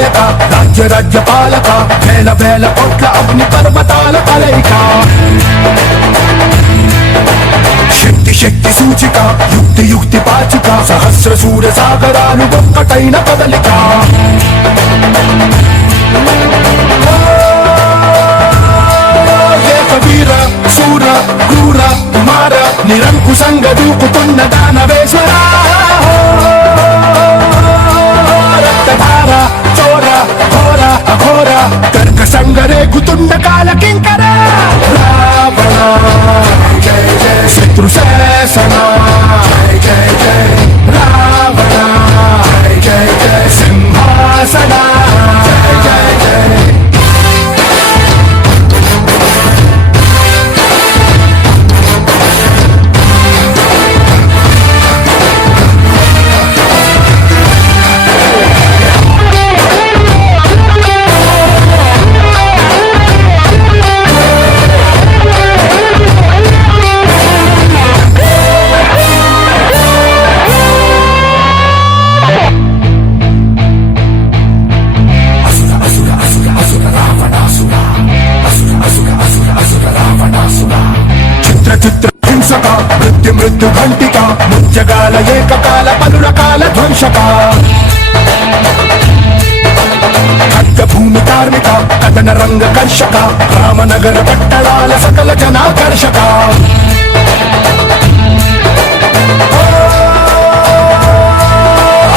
నాయక రాజ్య రాజ్య పాలక వేల వేల కోట్ల అగ్ని పర్వతాల కలయిక శక్తి శక్తి సూచిక యుక్తి యుక్తి పాచిక సహస్ర సూర్య సాగరాలు ఒక్కటైన కదలిక వీర శూర క్రూర కుమార నిరంకుశంగా దూకుతున్న దానవేశ్వర రక్తధార చోర ఘోర అఘోర కర్కశంగా రేగుతున్న కాల కింకర రావణ జయ జయ శత్రు శాసన జయ జయ జయ రావణ జయ జయ సింహాసన జయ జయ జయ మృత్యు మృత్యు ఘంటిక ముత్యగాల ఏకకాల పలు రకాల ధ్వంసక ఖడ్గ భూమి కార్మిక కథన రంగ కర్షక రామనగర పట్టణాల సకల జనాకర్షక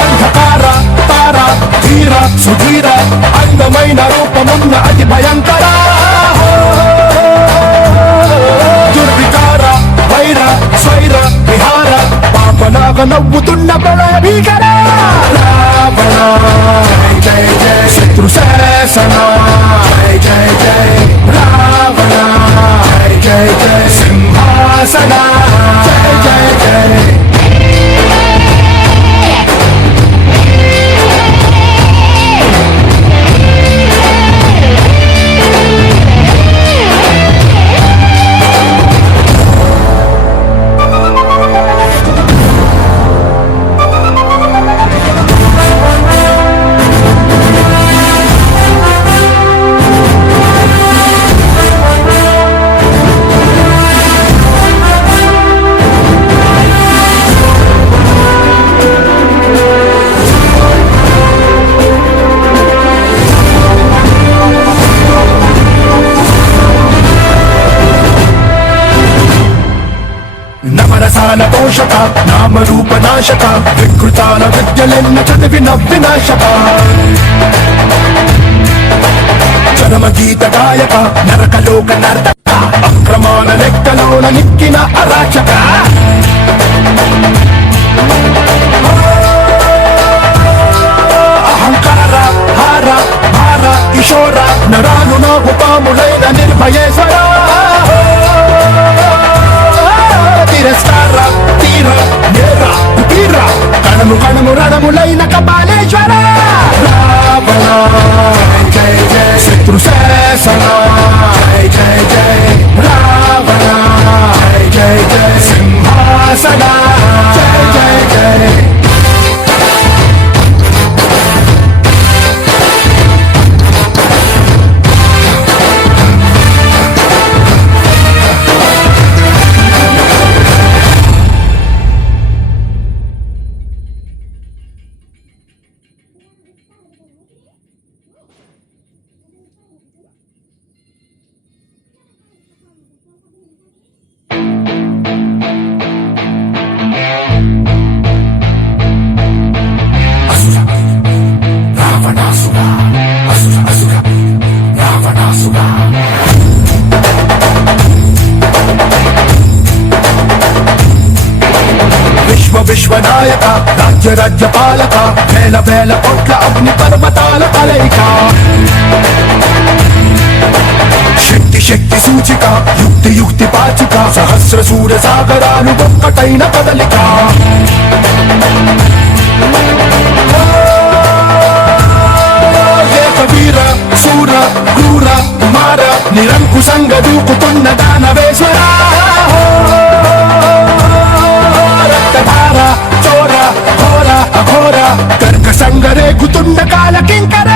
అంధకార తార ధీర సుధీర అందమైన రూపమున్న అతి భయంకర స్వైర విహార పాపనాగ నవ్వుతున్న ప్రళయ భీకర రావణ జయ జయ శత్రు శాసన జయ జయ జయ రావణ జయ జయ జయ సింహాసన జయ జయ జయ నవరసాల పోషక నామరూప నాశక వికృతాల విద్యలెన్న చదివిన వినాశక చరమ గీత గాయక నరకలోక నర్తక అక్రమాల లెక్కలోన నిక్కిన అరాచక అహంకార హార భార కిశోర నరాలు నాగు పాములైన నిర్భయేశ్వర తిరస్కార తీర నేర తీర కణము కణము రణములైన కపాలేశ్వర రావణ జయ జయ శత్రు శాసన జయ జయ జయ రావణ జయ జయ జయ సింహాసన జయ జయ జయ విశ్వనాయక రాజ్య రాజ్య పాలక వేల వేల కోట్ల అగ్ని పర్వతాల కలయిక శక్తి శక్తి సూచిక యుక్తి యుక్తి పాచిక సహస్ర సూర్య సాగరాలు ఒక్కటైన కదలిక వీర శూర క్రూర కుమార నిరంకుశంగా దూకుతున్న దానవేశ్వర రక్తధార చోర ఘోర అఘోర కర్కశంగా రేగుతున్న కాల కింకర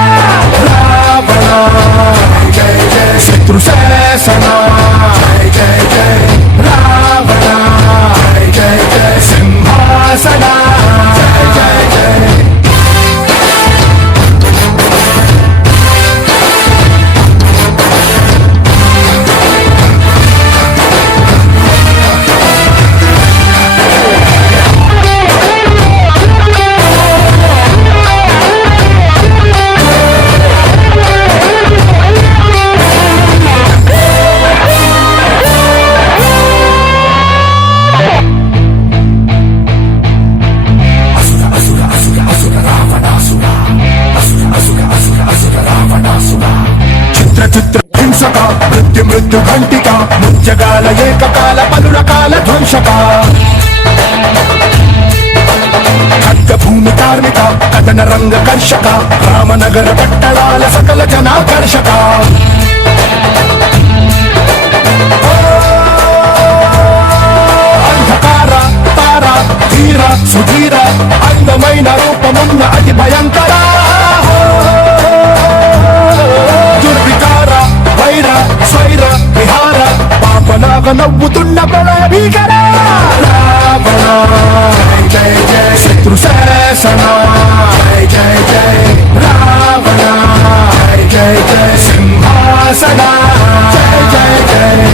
మృత్యు ఘంటిక ముత్యకాల ఏకకాల పలు రకాల ధ్వంసక ఖడ్గ భూమి కార్మిక కథన రంగ కర్షక రామనగర పట్టణాల సకల జనాకర్షక అంధకార తార ధీర సుధీర అందమైన రూపమున్న అతి భయంకర దుర్వికార వైర స్వైర విహార పాపనాగ నవ్వుతున్న ప్రళయ భీకర రావణ జయ జయ శత్రు శాసన జయ జయ రావణ జయ జయ సింహాసన జయ జయ జయ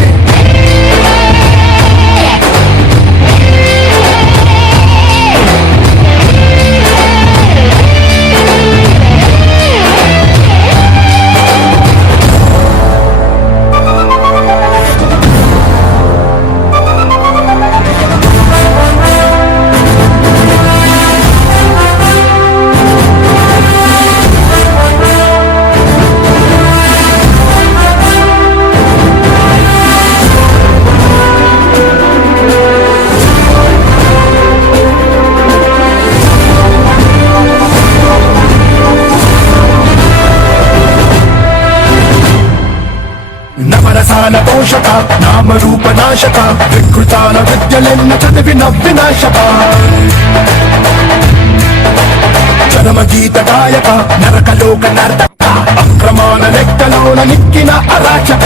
నవరసాల పోషక నామరూప నాశక వికృతాల విద్యలెన్న చదివి నవ్వినాశక చరమ గీత గాయక నరకలోక నర్తక అక్రమాల లెక్కలోన నిక్కిన అరాచక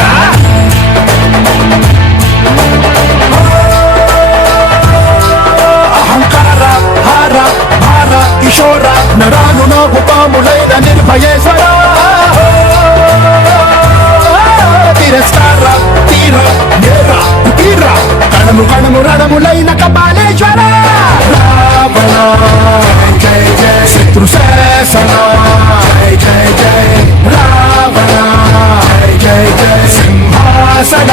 అహంకార హార భార కిశోర నరాలు నాకు పాములైన నిర్భయేశ్వర తిరస్కార తీర నేర తీర కణము కణము రణములైన కపాలేశ్వర రావణ జయ జయ శత్రు శాసన జయ జయ జయ రావణ జయ జయ సింహాసన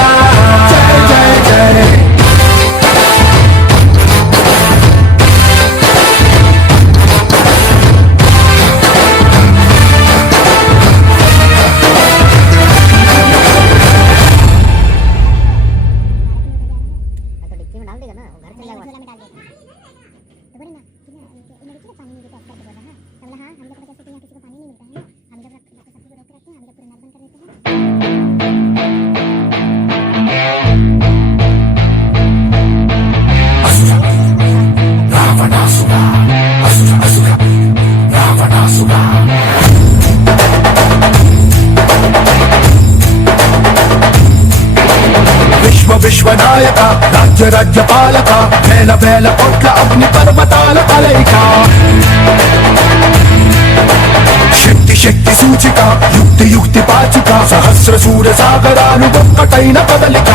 జయ జయ జయ విశ్వనాయక రాజ్య రాజ్యపాలక వేల వేల కోట్ల అగ్ని పర్వతాల కలయిక శక్తి శక్తి సూచిక యుక్తి యుక్తి పాచిక సహస్ర సూర్య సాగరాలు ఒక్కటైన కదలిక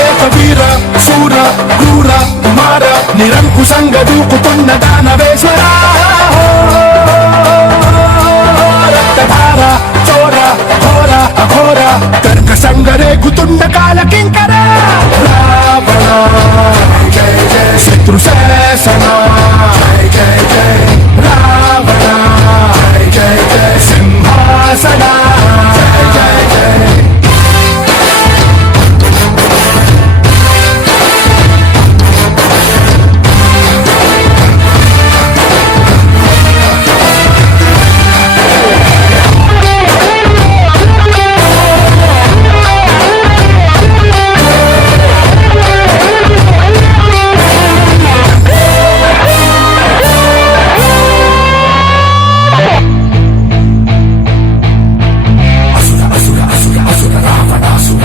ఏక వీర శూర క్రూర కుమార నిరంకుశంగా దూకుతున్న